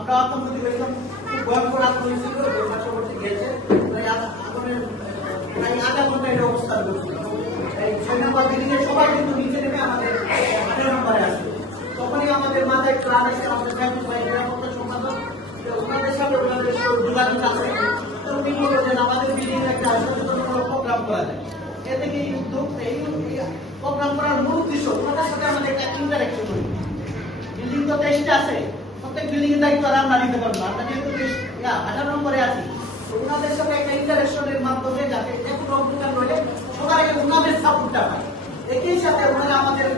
আমরা হয়েছিলাম। খুব ভয়ঙ্কর আগুন হয়েছিল ওই পার্শ্ববর্তী গেছে প্রায় প্রায় আধা ঘণ্টা এর অবস্থা করছিল বিল্ডিং এর সবাই কিন্তু নিচে নেমে আমাদের আঠারো নম্বরে আসে তখনই আমাদের মাথায় প্ল্যান এসে আমাদের ফ্যামিলি নিরাপত্তা সম্পাদক ওনাদের সাথে ওনাদের যোগাযোগ আছে। তো উনি বললেন আমাদের বিল্ডিং একটা সচেতনমূলক প্রোগ্রাম করা যায়। এ থেকে এই উদ্যোগ এই প্রোগ্রাম করার মূল উদ্দেশ্য, ওনাদের সাথে আমাদের একটা ইন্টারাকশন করি। বিল্ডিং তো তেইশটা আছে। প্রত্যেক বিল্ডিং এর দায়িত্ব আর আমরা নিতে পারব না। আমরা যেহেতু ইয়া, আঠারো নম্বরে আছি। ওনাদের সাথে একটা ইন্টারাকশনের মাধ্যমে যাতে যে কোনো রইলে সবার আগে ওনাদের সাপোর্টটা পায় একই সাথে ওনারা আমাদের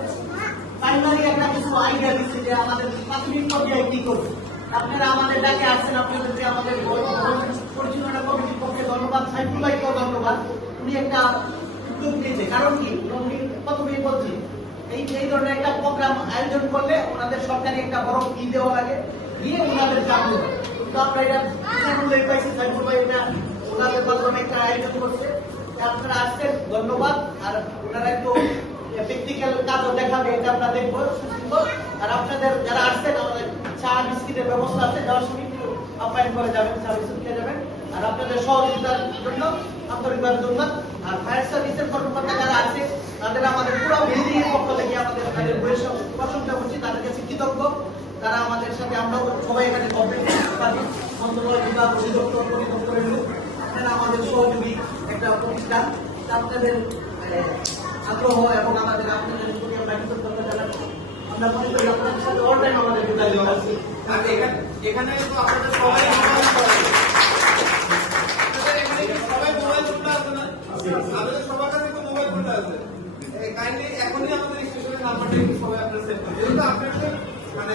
প্রাইমারি একটা কিছু আইডিয়া দিচ্ছে যে আমাদের প্রাথমিক পর্যায়ে কি করব। আপনারা আমাদের ডাকে আসছেন আপনাদেরকে আমাদের পরিচালনা কমিটির পক্ষে ধন্যবাদ সাইফুল ধন্যবাদ। উনি একটা উদ্যোগ নিয়েছে। কারণ কি? উনি প্রথমেই বলছি এই এই ধরনের একটা প্রোগ্রাম আয়োজন করলে ওনাদের সরকারি একটা বড় ফি দেওয়া লাগে, দিয়ে ওনাদের জানব তো আমরা এটা বিনামূল্যে পাইছি, সাইফুল ভাই এটা ওনাদের মাধ্যমে একটা আয়োজন করছে। আপনারা আসছেন ধন্যবাদ। আর ওনারা একটু প্র্যাকটিক্যাল কাজও দেখাবে, এটা আমরা দেখব। আর আপনাদের যারা আসছেন, আমাদের চা, বিস্কিটের ব্যবস্থা আছে যাওয়ার সময় একটু আপ্যায়ন করে যাবেন বিস্কিট খেয়ে যাবেন। আর আপনাদের সহযোগিতার জন্য, আন্তরিকভাবে ধন্যবাদ আর ফায়ার সার্ভিসের কর্মকর্তা যারা আছে তাদের আমাদের পুরো বিল্ডিং এর পক্ষ থেকে আমাদের তাদের বইয়ের প্রশংসা করছি তাদের কাছে কৃতজ্ঞ তারা আমাদের সাথে, আমরাও সবাই এখানে মন্ত্রণালয়, বিভাগ অধিদপ্তর পরিদপ্তরের আমাদের সহযোগী একটা প্রতিষ্ঠান। আপনাদের আগ্রহ এবং আমাদের আপনাদের প্রতি আমরা কৃতজ্ঞতা জানাচ্ছি। আমরা মনে করি আপনাদের সাথে অল আমাদের যোগাযোগ এখানে আপনাদের সবাই আপনাদের সবাই মোবাইল আমাদের সবার কাছে তো মোবাইল ফোনটা আছে কাইন্ডলি এখনই আমাদের স্টেশনের নাম্বারটা একটু সবাই আপনারা সেভ করুন যেহেতু আপনাদের মানে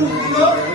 নাইন